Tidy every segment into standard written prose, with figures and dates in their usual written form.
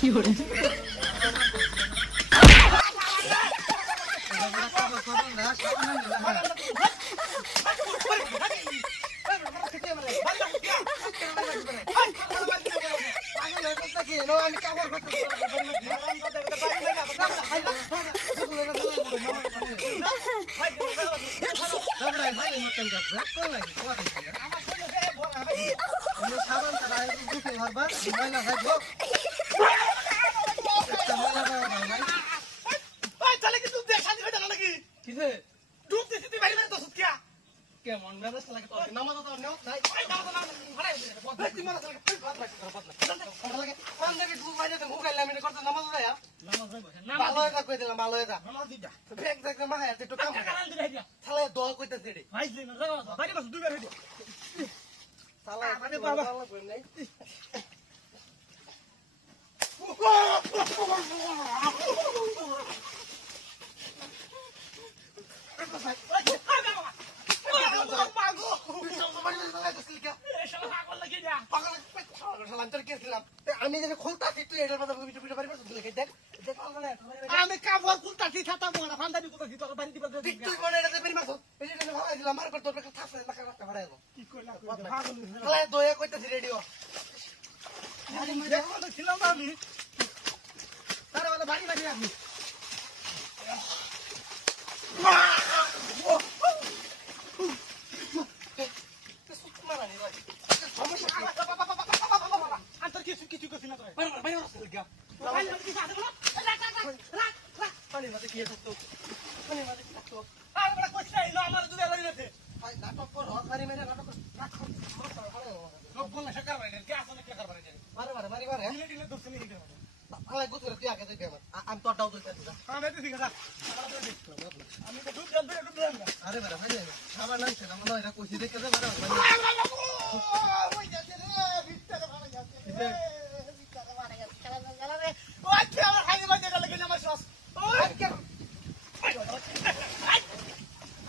Fiore. আমি যেন খুলতাছি তুই এটার মধ্যে ভিডিও ভিডিও বাড়ি পাচ্ছিস দেখে দেখ দেখ আমি কাপড় খুলতাছি ছাতা মোড়া ফান্দানি করতাছি তোর বাড়ি দিবা তুই তুই কোন এটাতে বেরি মাছ এই যে ভাড়া দিলাম মার কর তোর কাছে থাকছে টাকা রাখতে ভাড়া গো কি কইলা তাহলে দয়া কইতাছি রেডিও আরে মই দেখো তো ছিলাম না আমি তার বলে বাড়ি বাড়ি আপনি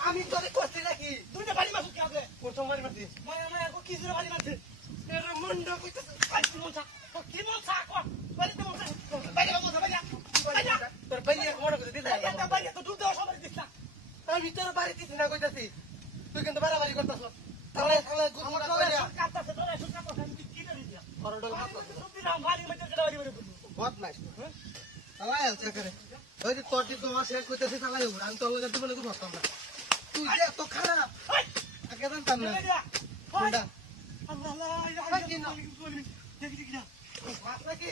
আমি তোরে করতে নাকি দুইটা বাড়ি মাছ কি আছে প্রথম বাড়ি মাছ মায়া মায়া কো কি জোরে বাড়ি মাছ এর মন্ড কইতাছে আই কি মন চা কো বাড়িতে মন চা বাইরে বাবু সবাই যা তোর বাইরে কোন করে দিদা এটা বাইরে তো দুধ দাও সবাই দিছ না আমি ভিতরে বাড়ি দিছ না কইতাছি তুই কিন্তু বাড়াবাড়ি করতাছ তাহলে তাহলে গুমরা করে কাটতাছে তোরে কাটতাছে আমি কি করি দিয়া করডল কাটতাছে তুই নাম বাড়ি মধ্যে কেডা বাড়ি বাড়ি বহুত নাইস তালাই আছে করে ওই যে তোরটি তোমার শেষ কইতাছি তালাই আমি তোর লাগা দিব না কিছু করতাম না তুই যে তো খারাপ আগে জানতাম না কোনটা আল্লাহ আল্লাহ দেখি দেখি দেখি মাছ নাকি